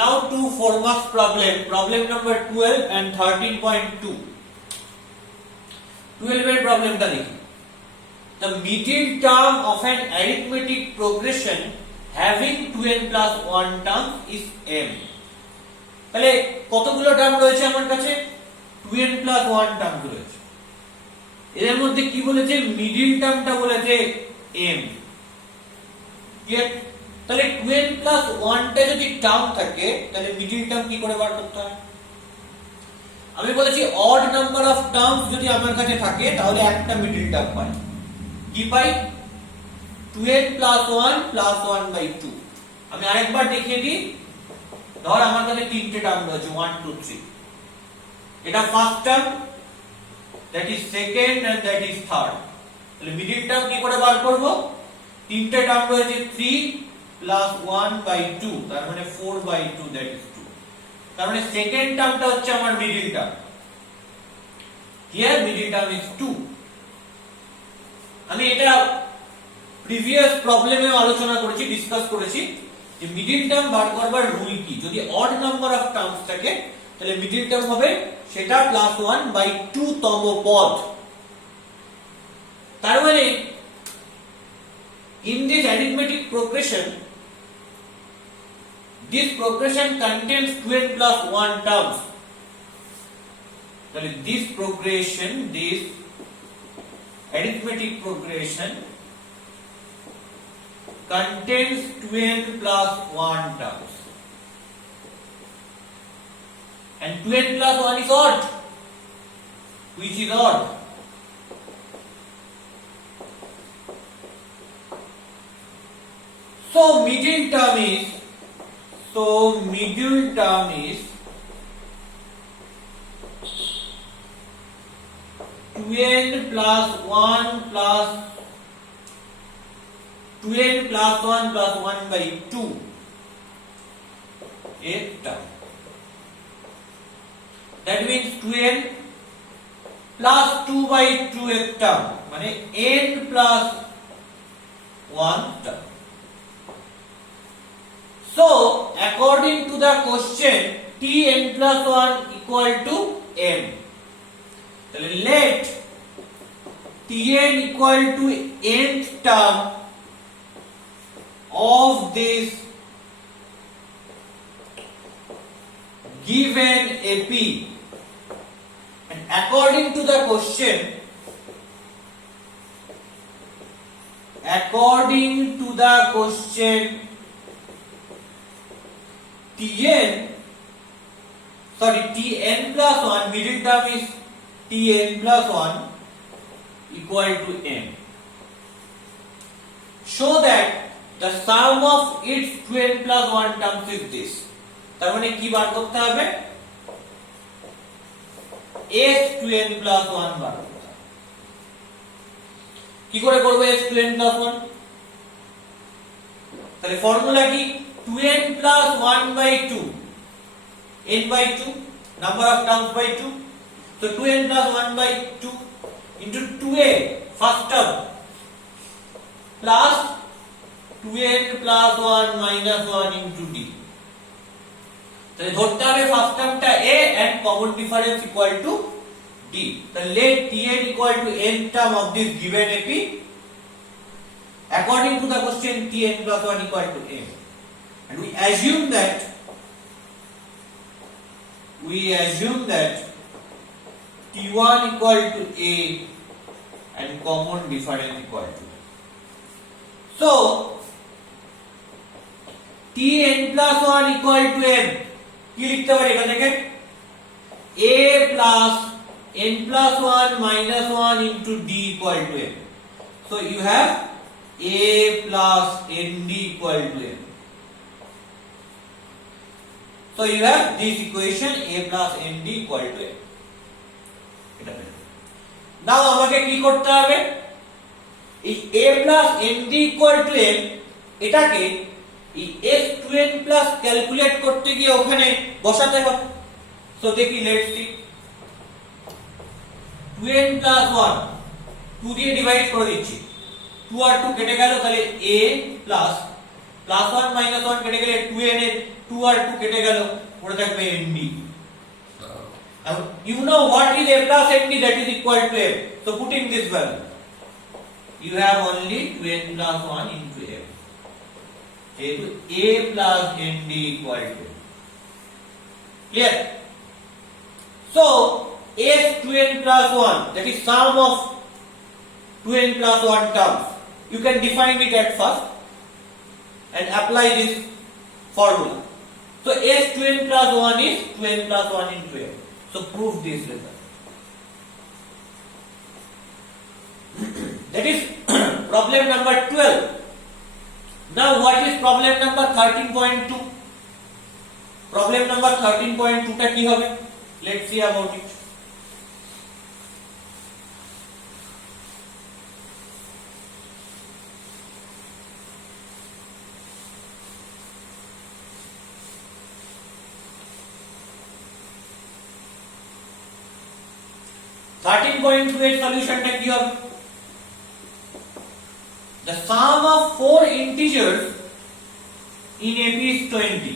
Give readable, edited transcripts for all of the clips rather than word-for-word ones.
Now two 4 marks problem number 12 and 13.2. 12 এর প্রবলেমটা দেখি। The middle term of an arithmetic progression having 2n plus 1 terms is m. তাহলে কতগুলো term রয়েছে আমার কাছে? 2n plus 1 টার্ম রয়েছে। এর মধ্যে কি বলেছে? মিডল টার্মটা বলেছে m। ক্লিয়ার? তাহলে 2n plus 1 টা যদি টার্ম থাকে তাহলে মিডল টার্ম কি করে বার করতে হয়? আমি বলেছি অড নাম্বার অফ টার্মস যদি আমার কাছে থাকে তাহলে একটা মিডল টার্ম পাই। কি পাই? 2n plus 1 plus 1/2। আমি আরেকবার দেখিয়ে দিই। ধর আমার কাছে তিনটে টার্ম রয়েছে 1 2 3। এটা first term, that is second and that is third. তাহলে মিডল টার্ম কি করে বার করব? তিনটে টার্ম রয়েছে 3 plus 1/2, তার মানে 4/2, দ্যাট ইজ 2। তার মানে সেকেন্ড টার্মটা হচ্ছে আমার middle term. Here middle term is 2। আমি এটা প্রিভিয়াস প্রবলেমে আলোচনা করেছি, ডিসকাস করেছি যে মিডল টার্ম বার করবার রুল কি। যদি অড নাম্বার অফ টার্মস থাকে তাহলে মিডল টার্ম হবে সেটা +1/2 তম পদ। তার মানে in this arithmetic progression, this progression contains 2n plus 1 terms. That is, this arithmetic progression contains 2n plus 1 terms. And 2n plus 1 is odd. Which is odd? So middle term is 2n plus 1 plus 1/2 eighth term. That means 2n plus 2/2 eighth term, মানে n plus 1 term. So, according to the question, Tn plus 1 equal to m. Let Tn equal to nth term of this given AP. And according to the question, Tn plus 1, middle term is Tn plus 1 equal to m. Show that the sum of its 2n plus 1 terms is this. তার মানে কি বার করতে হবে? s 2n plus 1 বার করতে হবে। কি করে করব s 2n plus 1? তাহলে ফর্মুলা কি? 2n plus 1/2, n/2, number of terms by 2. So 2n plus 1/2 into 2a, first term, plus 2n plus 1 minus 1 into d. তাহলে ধরতে হবে first টার্মটা a and common difference equal to d. Then let Tn equal to n term of this given AP. According to the question, Tn plus 1 equal to m. And we assume that T1 equal to A and common difference equal to A. So Tn plus 1 equal to m. কি লিখতে পারি এখান থেকে? A plus n plus 1 minus 1 into d equal to m. So you have A plus nd equal to m. So you have this equation A plus nd equal to m. Now আমাকে কি করতে হবে? এই A plus nd equal to m এটাকে এই s2n plus calculate করতে গিয়ে ওখানে বসাতে হবে। সো দেখি, লেটস সি। 2n plus 1 2 দিয়ে ডিভাইড করে দিচ্ছি। 2 আর 2 কেটে গেল, তাহলে a plus 1 minus 1 কেটে গেলে 2n এর 2 2 আর 2 কেটে গেল, পড়ে থাকবে nd। You know what is a plus nd, that is equal to m. So putting this value, you have only 2n plus 1 into m. So a plus nd equal to m. Clear? So a is 2n plus 1, that is sum of 2n plus 1 terms. You can define it at first and apply this formula. So a is 2n plus 1 is 2n plus 1 into m. So prove this result. That is problem number 12. Now what is problem number 13.2? Problem number 13.2 টা কি হবে? Let's see about it. এর সলিউশনটা কি হবে? The sum of 4 integers in AP is 20.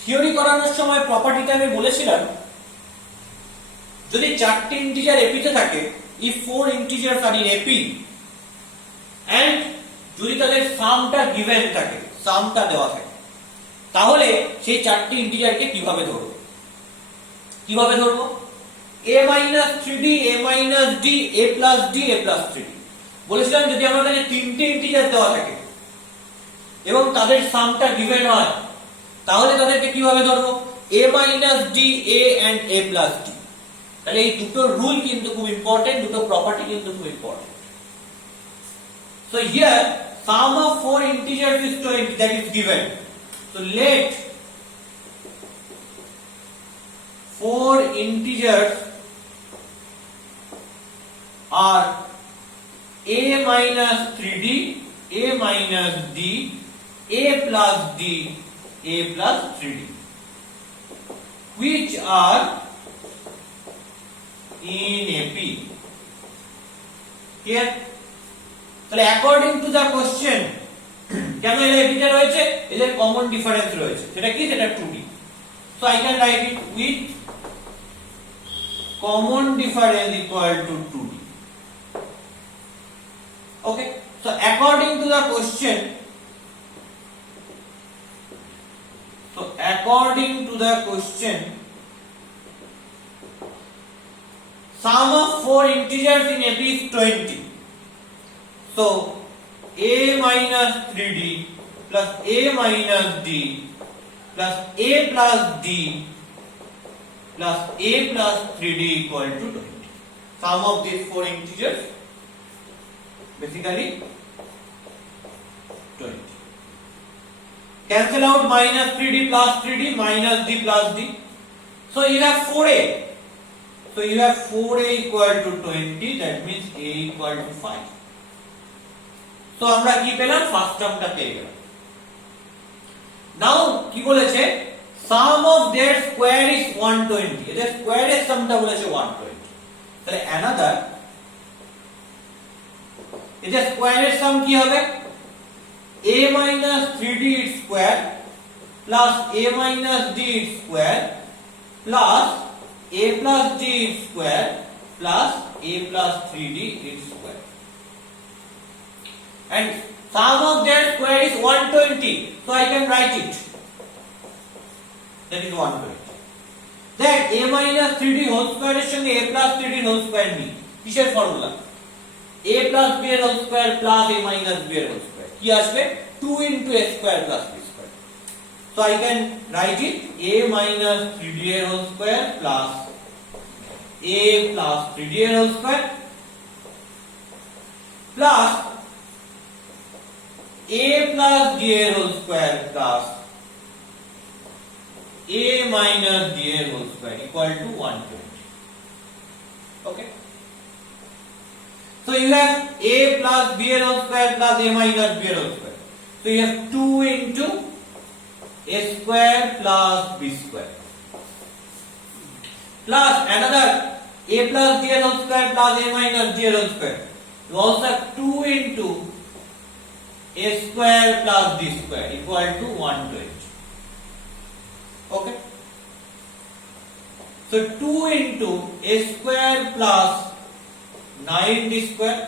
Theory করানোর সময় প্রপার্টিতে আমি বলেছিলাম যদি 4টি ইন্টিজার AP তে থাকে, if 4 integers are in AP and যদি তাদের সামটা গিভেন থাকে, সামটা দেওয়া থাকে, তাহলে সেই 4টি ইন্টিজারকে কিভাবে ধরব? a minus 3d, a minus d, a plus d, a plus 3d। বলেছিলাম যদি আমার কাছে 3টে ইন্টিজার দেওয়া থাকে এবং তাদের সামটা গিভেন হয়, তাহলে তাদেরকে কিভাবে ধরব? a minus d, a and a plus d। তাহলে এই দুটো রুল কিন্তু খুব ইম্পর্টেন্ট, দুটো প্রপার্টি কিন্তু খুব important. So here sum of 4 integers is 20, that is given. So let 4 integers are a minus 3d, a minus d, a plus d, a plus 3d, which are in AP. Here, so according to the question, কেন এর AP তে রয়েছে? এদের common difference রয়েছে, সেটা কি? সেটা 2d। So I can write it with common difference equal to 2d. Okay, so according to the question, sum of 4 integers in AP is 20. So a minus 3d plus a minus d plus a plus d plus a plus 3d equal to 20. Sum of these 4 integers basically 20. Cancel out minus 3d plus 3d, minus d plus d. So you have 4a. So you have 4a equal to 20, that means a equal to 5. So আমরা কি পেলাম? First টার্মটা পেয়ে গেলাম। নাও কি বলেছে? sum of their square is 120. এদের স্কয়ারের সামটা বলেছে 120। তাহলে another এদের স্কয়ারের সাম কি হবে? a minus 3d its square plus a minus d its square plus a plus d its square plus a plus 3d its square, and sum of their square is 120, so I can write it, that is 120. Then a minus 3d whole square এর সঙ্গে a plus 3d whole square নি, কিসের formula? a plus b এর whole square plus a minus b এর whole square, কি আসবে? 2 into a square plus b square. So I can write it a minus 3d এর whole square plus a plus 3d এর whole square plus a plus d এর whole square plus a minus d এর whole square equal to 120. Okay. So you have a plus b এর whole square plus a minus b এর whole square. So you have 2 into a square plus b square plus another a plus d এর whole square plus a minus d এর whole square. You also have 2 into a square plus d square equal to 120. So 2 into a square plus 9d square,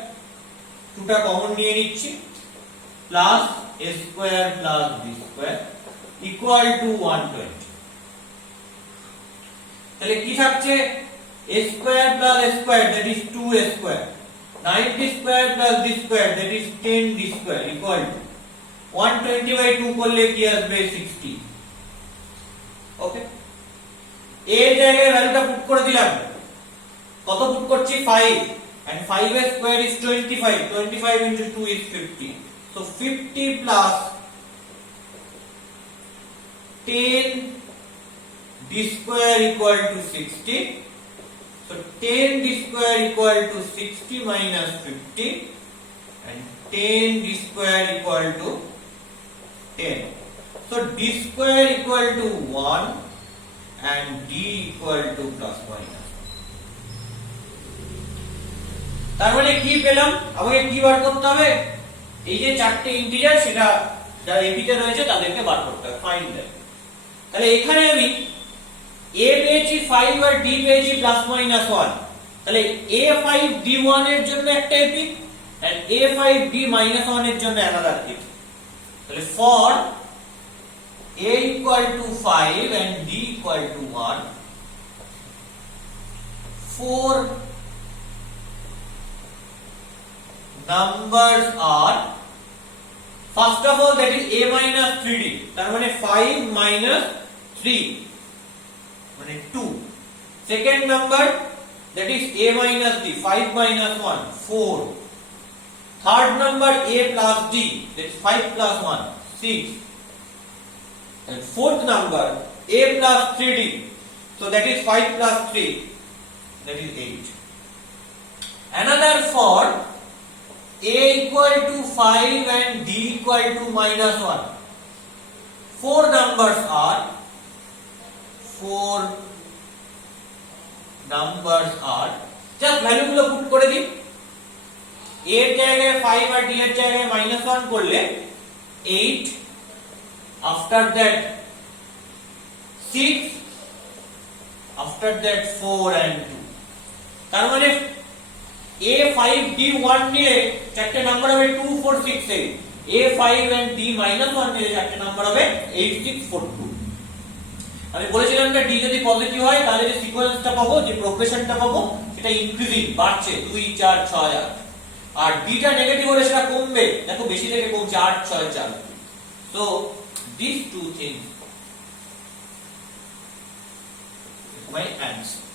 2টা common নিয়ে নিচ্ছি, plus a square plus b square equal to 120। তাহলে কি থাকছে, a square plus a square that is 2a square, 9d square plus d square that is 10d square equal to 120 by 2 করলে কি আসবে 60। ওকে, এর জায়গায় ভ্যালুটা পুট করে দিলাম, কত পুট করছি 5 and 5 a square is 25, 25 into 2 is 50, so 50 plus 10 d square equal to 60, so 10 d square equal to 60 minus 50 and 10 d square equal to 10, so d square equal to 1 and d equal to plus minus। তার মানে কি পেলাম, আমাকে কি বার করতে হবে, এই যে চারটে ইন্টিজার সেটা যারা এপিতে রয়েছে তাদেরকে বার করতে হবে, ফাইন্ড দ্যাট। তাহলে এখানে আমি a পেয়েছি 5 আর d পেয়েছি প্লাস মাইনাস 1, তাহলে a5 d1 এর জন্য একটা AP and a5 d minus 1 এর জন্য আলাদা এপি। তাহলে for a equal to 5 and d equal to 1, four numbers are, first of all that is a minus 3d, তার মানে 5 minus 3 মানে 2, second number that is a minus d, 5 minus 1 4, third number a plus d, that is 5 plus 1 6, and fourth number a plus 3d, so that is 5 plus 3, that is 8. Another for a equal to 5 and d equal to minus 1, four numbers are just value গুলো put করে দিই, a এর জায়গায় 5 আর d এর জায়গায় minus 1 করলে 8, after that 6, after that 4 and 2, তার মানে a5 d1 নিলে চারটে নাম্বার হবে 2 4 6 8, a5 and d minus 1 নিলে চারটে নাম্বার হবে 8 6 4 2। আমি বলেছিলাম যে d যদি পজিটিভ হয় তাহলে যে সিকোয়েন্সটা পাবো, যে প্রোগ্রেশনটা পাবো সেটা ইনক্রিজিং, বাড়ছে 2 4 6 8, আর d টা নেগেটিভ হলে সেটা কমবে, দেখো বেশি থেকে কমছে 8 6 4। So these two things is my answer।